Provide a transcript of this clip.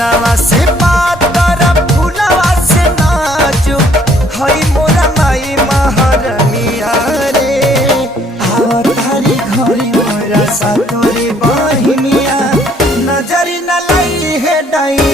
बनवा से पातर फूलवा से नाजुक हई मोरा माई महारनिया रे आवतारी घरे मोरा सातोरे बहिनिया नजरी न लाई है डाई